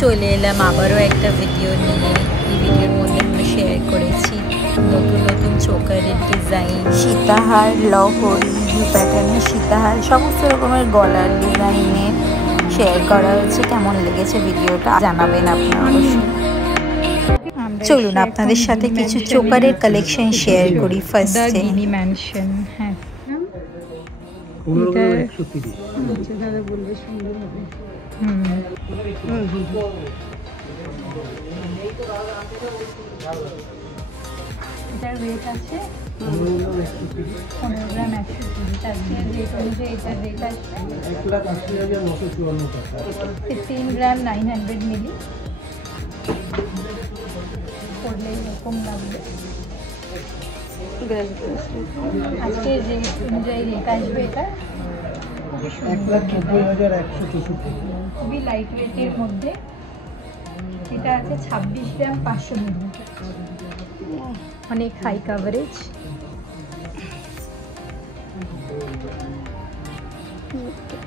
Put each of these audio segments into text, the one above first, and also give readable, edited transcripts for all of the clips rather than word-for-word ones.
চলে এলাম আবারও একটা ভিডিও নিয়ে। এই ভিডিওর মধ্যে আমরা শেয়ার করেছি নতুন নতুন চোকারের ডিজাইন, সীতাহার, লহরি, ইউ প্যাটার্নের সীতাহার, সমস্ত রকমের গলার ডিজাইনে শেয়ার করা হয়েছে। কেমন লেগেছে ভিডিওটা জানাবেন আপনারা অবশ্যই। চলুন আপনাদের সাথে কিছু চোকারের কালেকশন শেয়ার করি। ফার্স্টে গিনি ম্যানশন। হ্যাঁ, এটা দাদা বলবে সুন্দর হবে। এটার রেট আছে 15 গ্রাম 130। আজকের রেট অনুযায়ী এটার রেট আসবে 1,80,954 টাকা। 15 গ্রাম 900 মিলি করলে এরকম লাগবে। আজকের রেট অনুযায়ী রেট আসবে এটা 1,90,164। খুবই লাইট ওয়েটের মধ্যে এটা আছে 26 গ্রাম 500 মিলি, অনেক হাই কাভারেজ।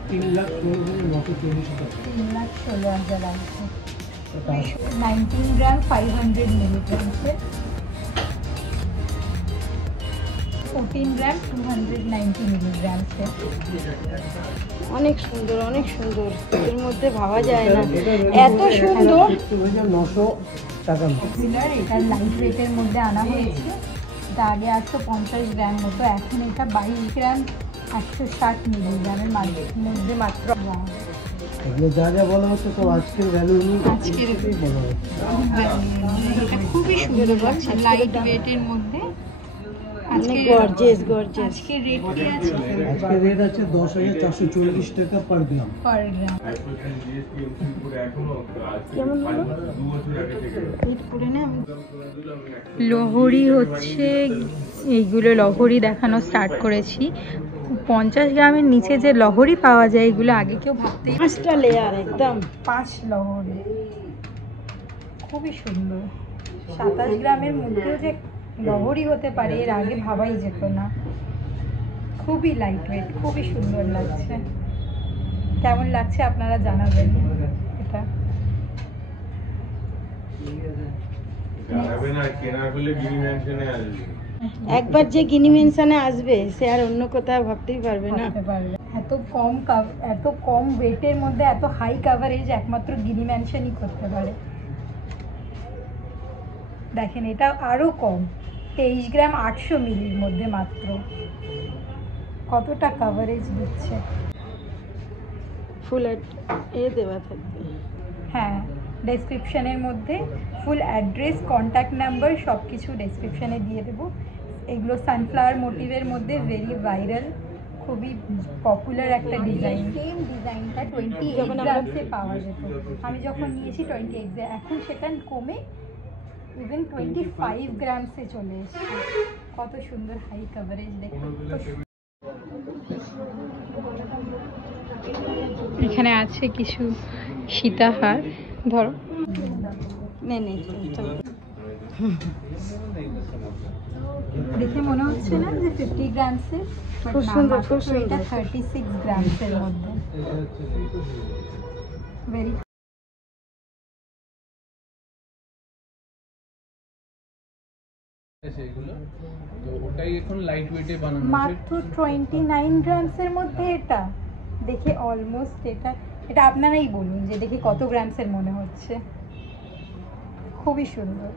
$3,16,940 আছে। 19 গ্রাম 500 মিলিগ্রামসের, 14 গ্রাম 290 মিলিগ্রামসের। অনেক সুন্দর, অনেক সুন্দর। এর মধ্যে ভাবা যায় না এত সুন্দর। 900 টাকা। এটা লাইট ওয়েটের মধ্যে আনা হয়েছে। এটা আগে 150 গ্রাম মতো, এখন এটা 22 গ্রাম 160 মিলিগ্রামের মধ্যে মাত্র। যা যা বলা হচ্ছে তো আজকের ভ্যালু আজকের এটা খুবই সুন্দর লাগছে লাইট ওয়েটের মধ্যে। আজকে গর্জিয়াস গর্জিয়াস। আজকের রেট কি আছে? আজকের রেট আছে 10,440 টাকা পার গ্রাম। পার গ্রাম। কেমন হলো? রেট করে না। লহরি হচ্ছে, এইগুলো লহরি দেখানো স্টার্ট করেছি। 50 গ্রামের নিচে যে লহরি পাওয়া যায় এগুলো আগে কেউ ভাবতেই। 5টা লেয়ার, একদম 5 লহরি, খুবই সুন্দর। 27 গ্রামের মধ্যেও যে লহরি হতে পারে এর আগে ভাবাই যেত না। খুবই লাইট ওয়েট, খুবই সুন্দর লাগছে। কেমন লাগছে আপনারা জানাবেন। এটা একবার যে গিনি মেনশনে আসবে সে আর অন্য কোথাও ভাবতেই পারবে না। এত কম ওয়েটের মধ্যে এত হাই কাভারেজ একমাত্র গিনি ম্যানশনই করতে পারে। দেখেন এটা আরো কম, 23 গ্রাম 800 মিলির মধ্যে মাত্র। কতটা কাভারেজ দিচ্ছে। ফুল দেওয়া থাকবে। হ্যাঁ, ডেসক্রিপশনের মধ্যে ফুল অ্যাড্রেস, কন্ট্যাক্ট নাম্বার সব কিছু ডেসক্রিপশনে দিয়ে দেবো। এগুলো সানফ্লাওয়ার মোটিভের মধ্যে ভেরি ভাইরাল, খুবই পপুলার একটা ডিজাইন। সেম ডিজাইনটা 28 গ্রামসে পাওয়া যেত। আমি যখন নিয়েছি 28, এখন সেটা কমে ইভেন 25 গ্রামসে চলে এসেছে। কত সুন্দর হাই কাভারেজ দেখুন। এখানে আছে কিছু সীতাহার, ধরো দেখে মনে হচ্ছে না যে 50 গ্রামসের। খুব সুন্দর, খুব সুন্দর। এটা 36 গ্রামসের মধ্যে। ভেরি মাত্র 29 গ্রামসের মধ্যে। এটা দেখে অলমোস্ট, এটা আপনারাই বলুন যে দেখে কত গ্রামসের মনে হচ্ছে। খুবই সুন্দর।